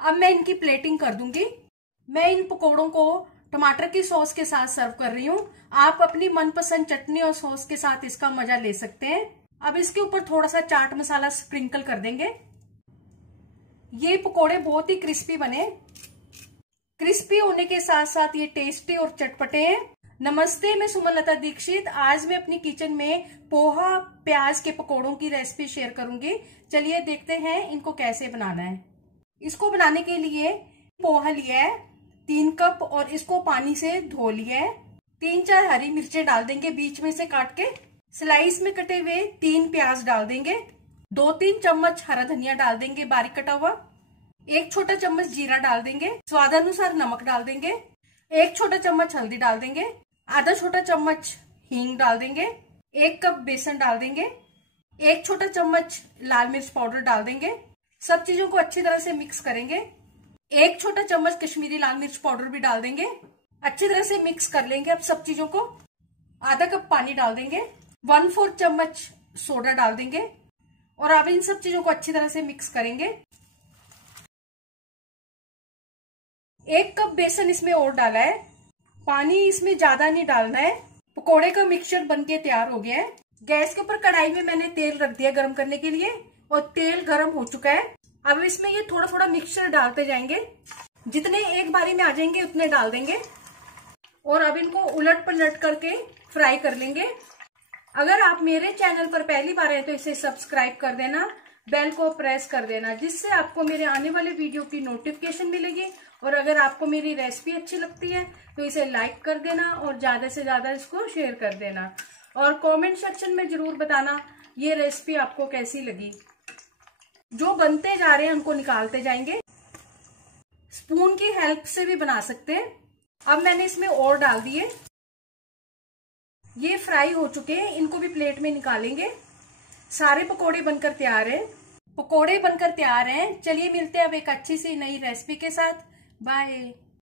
अब मैं इनकी प्लेटिंग कर दूंगी। मैं इन पकोड़ों को टमाटर की सॉस के साथ सर्व कर रही हूँ। आप अपनी मनपसंद चटनी और सॉस के साथ इसका मजा ले सकते हैं। अब इसके ऊपर थोड़ा सा चाट मसाला स्प्रिंकल कर देंगे। ये पकोड़े बहुत ही क्रिस्पी बने। क्रिस्पी होने के साथ साथ ये टेस्टी और चटपटे हैं। नमस्ते, मैं सुमनलता दीक्षित। आज मैं अपनी किचन में पोहा प्याज के पकोड़ों की रेसिपी शेयर करूंगी। चलिए देखते हैं इनको कैसे बनाना है। इसको बनाने के लिए पोहा लिया है 3 कप और इसको पानी से धो लिया है। 3-4 हरी मिर्चें डाल देंगे बीच में से काट के। स्लाइस में कटे हुए 3 प्याज डाल देंगे। 2-3 चम्मच हरा धनिया डाल देंगे बारीक कटा हुआ। 1 छोटा चम्मच जीरा डाल देंगे। स्वादानुसार नमक डाल देंगे। 1 छोटा चम्मच हल्दी डाल देंगे। आधा छोटा चम्मच हींग डाल देंगे। 1 कप बेसन डाल देंगे। 1 छोटा चम्मच लाल मिर्च पाउडर डाल देंगे। सब चीजों को अच्छी तरह से मिक्स करेंगे। 1 छोटा चम्मच कश्मीरी लाल मिर्च पाउडर भी डाल देंगे। अच्छी तरह से मिक्स कर लेंगे अब सब चीजों को। आधा कप पानी डाल देंगे। 1/4 चम्मच सोडा डाल देंगे और अब इन सब चीजों को अच्छी तरह से मिक्स करेंगे। 1 कप बेसन इसमें और डाला है। पानी इसमें ज्यादा नहीं डालना है। पकोड़े का मिक्सचर बनके तैयार हो गया है। गैस के ऊपर कढ़ाई में मैंने तेल रख दिया गर्म करने के लिए और तेल गर्म हो चुका है। अब इसमें ये थोड़ा थोड़ा मिक्सचर डालते जाएंगे। जितने एक बारी में आ जाएंगे उतने डाल देंगे और अब इनको उलट पलट करके फ्राई कर लेंगे। अगर आप मेरे चैनल पर पहली बार हैं तो इसे सब्सक्राइब कर देना, बेल को प्रेस कर देना, जिससे आपको मेरे आने वाले वीडियो की नोटिफिकेशन मिलेगी। और अगर आपको मेरी रेसिपी अच्छी लगती है तो इसे लाइक कर देना और ज्यादा से ज्यादा इसको शेयर कर देना और कमेंट सेक्शन में जरूर बताना ये रेसिपी आपको कैसी लगी। जो बनते जा रहे हैं उनको निकालते जाएंगे। स्पून की हेल्प से भी बना सकते हैं। अब मैंने इसमें और डाल दिए। ये फ्राई हो चुके हैं, इनको भी प्लेट में निकालेंगे। सारे पकोड़े बनकर तैयार हैं। पकोड़े बनकर तैयार हैं। चलिए मिलते हैं अब एक अच्छी सी नई रेसिपी के साथ। बाय।